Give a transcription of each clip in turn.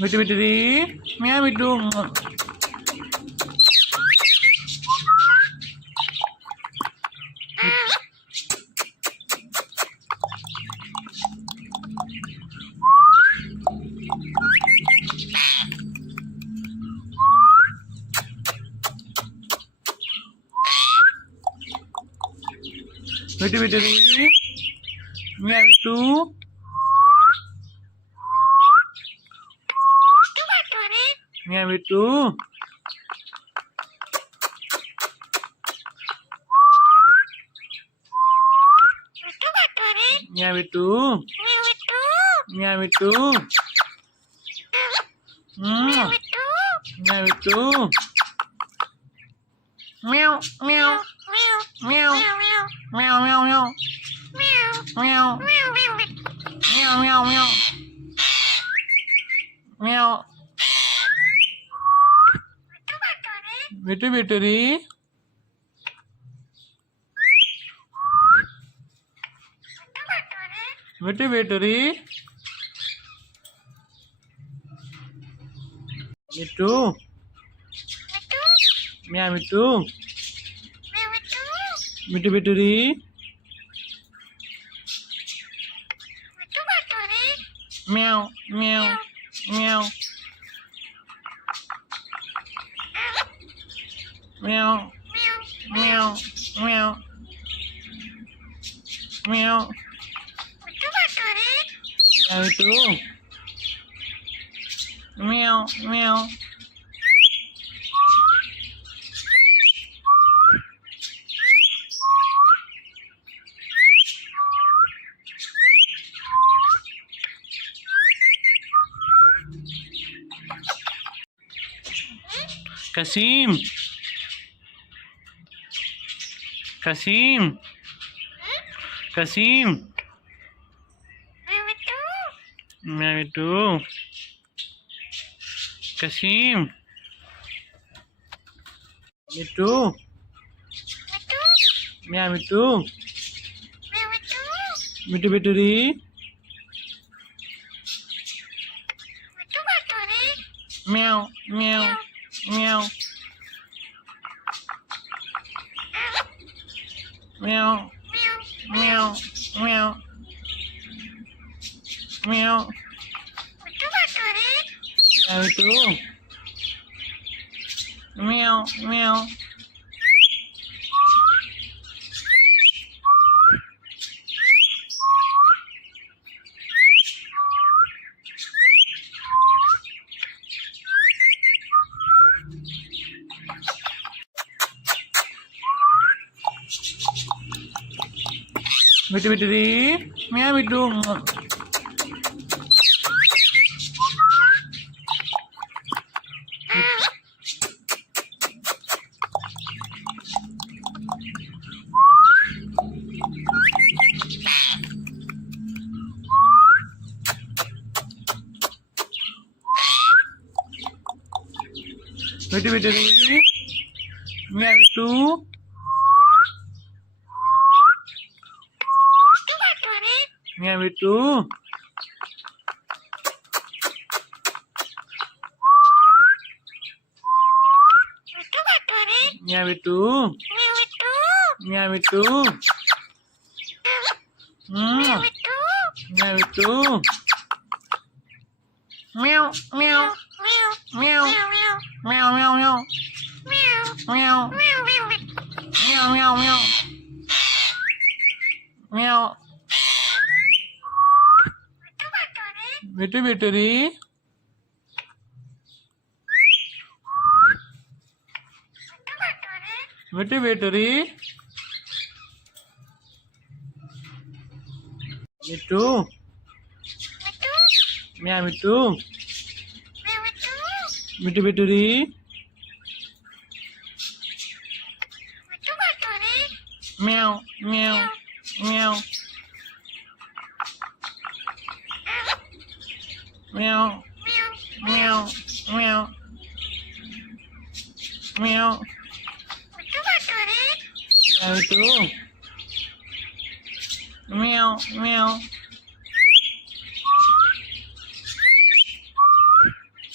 விட்டு விட்டுடி மியா விட்டு விட்டு விட்டுடி மியா விட்டு மியா விட்டு மியா விட்டு மியா விட்டு மியா விட்டு meow meow meow meow meow meow meow meow meow meow meow விட்டு விட்டுடி விட்டு விட்டுடி விட்டு மியா விட்டு விட்டு விட்டுடி meow meow meow meow meow meow meow itu meow meow Kasim Kasim Kasim Mia itu Kasim itu Mia itu Bitu bitu di Meow meow meow meow meow meow meow itu meow meow Bitu bitu di Mia bitu bitu bitu di Mia bitu Mia itu Mia itu Mia itu Mia itu meow meow meow meow meow meow meow meow meow meow meow meow Bitu bitu di Bitu bitu di itu Mia itu Bitu bitu di meow meow meow meow meow meow meow itu meow meow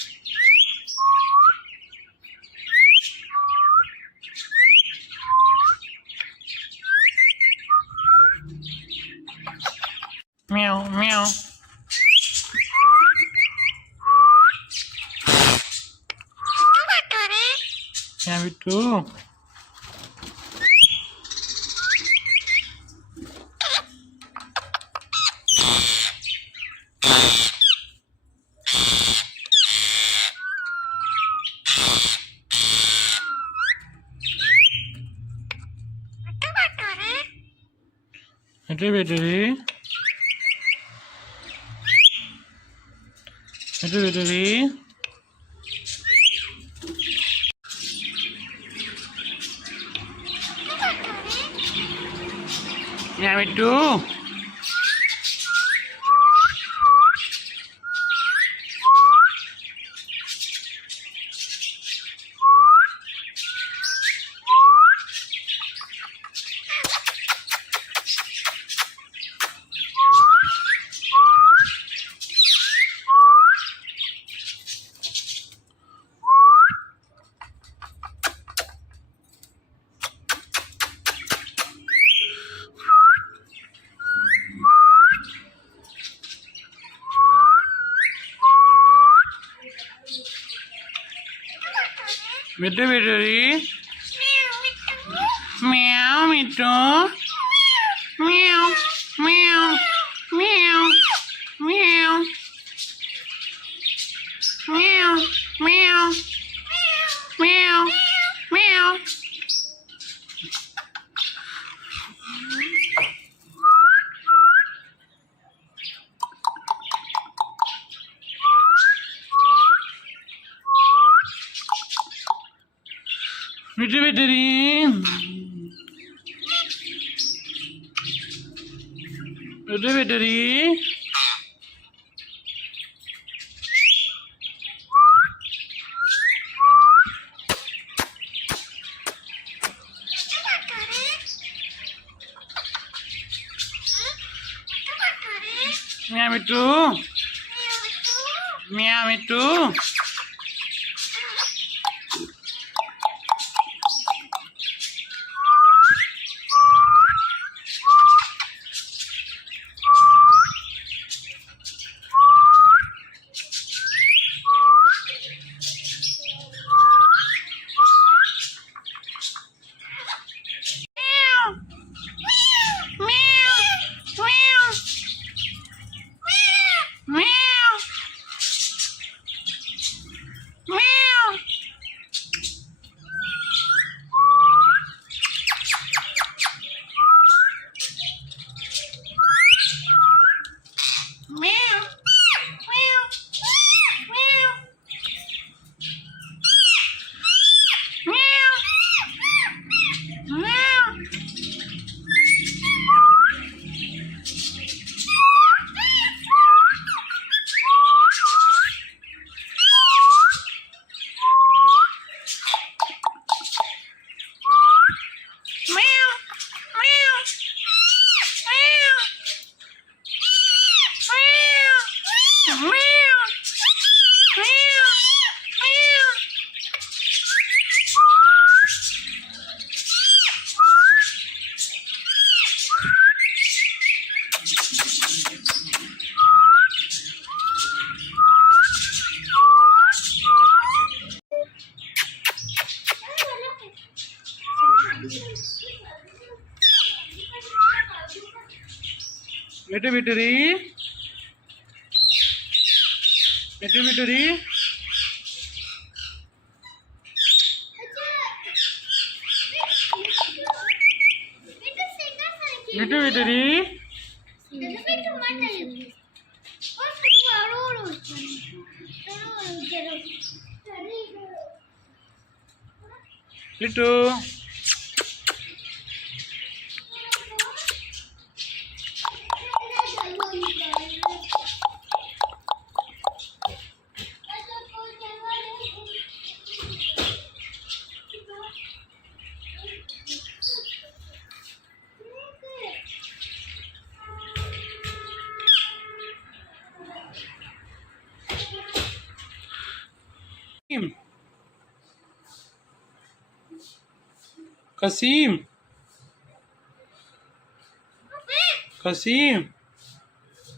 meow, meow. Yeah, me too. Ito battery. Ito battery. Yeah, me too. Ito battery. Meow, me too. Meow, meow, meow, meow, meow, meow, meow, meow. Ito battery. Ito battery. Meow, me too. Meow, me too. Ito battery. Ito battery. Ito battery. Ito. Kasim. Kasim.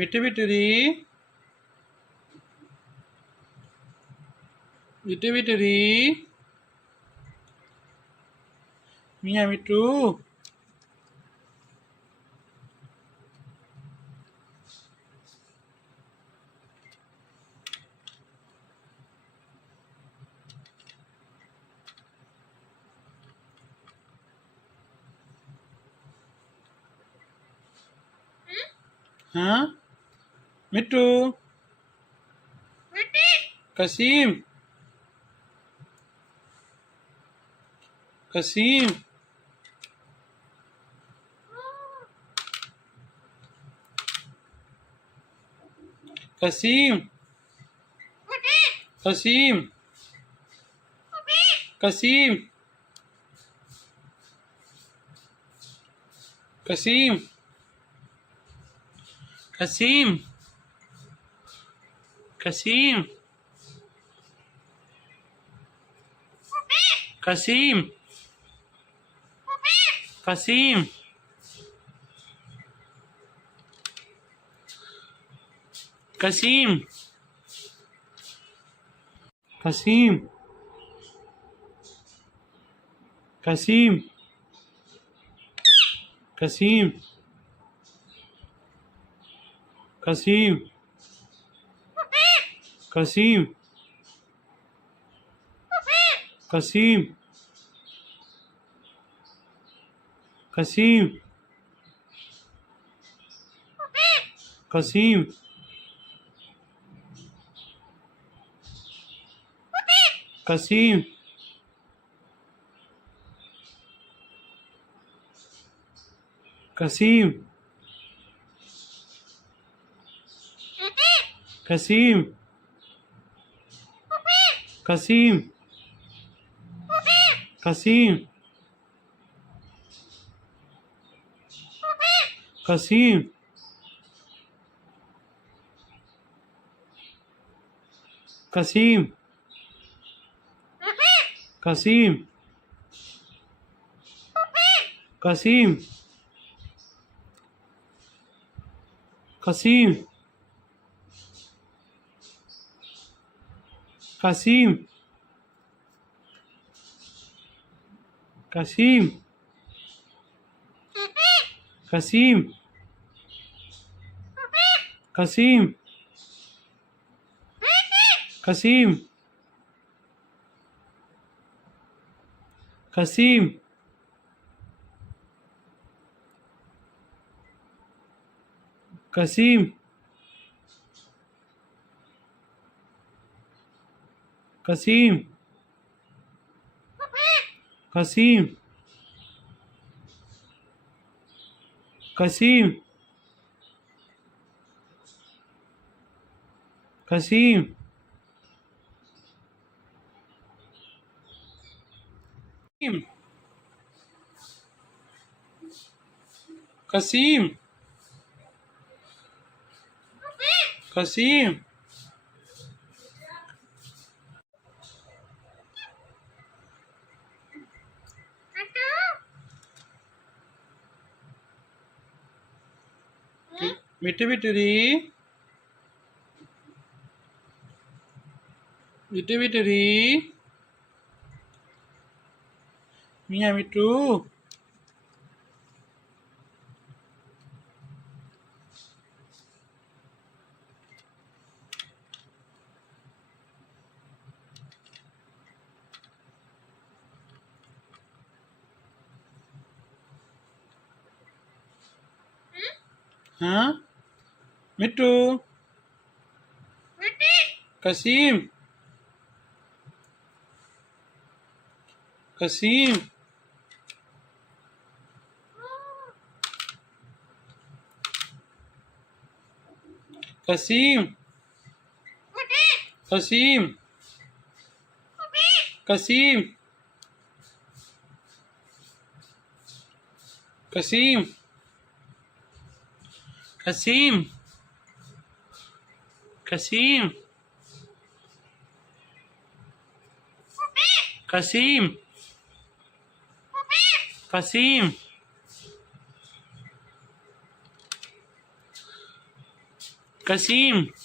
Mittu మిట్టురి Mittu మిట్టురి మియా మిట్టు మిట్టు కసీం కసీం కసీం కసీం కసీం కసీం కసీం కసీం కసీం కసీం కసీం కసీం కసీం కసీం కసీం కసీం కసీం కసీం కసీం కసీం కసీం కసీం కసీం కసీం కసీం కసీం కసీం కసీం కసీం కసీం కసీం కసీం కసీం కసీం కసీం కసీం కసీం కసీం కసీం కసీం కసీం కసీం మిట్టు మిట్టురి మిట్టు మిట్టురి మియా Mittu Mittu Kasim Kasim Kasim Kasim Kasim Kasim Kasim Kasim Kasim Kasim Kasim.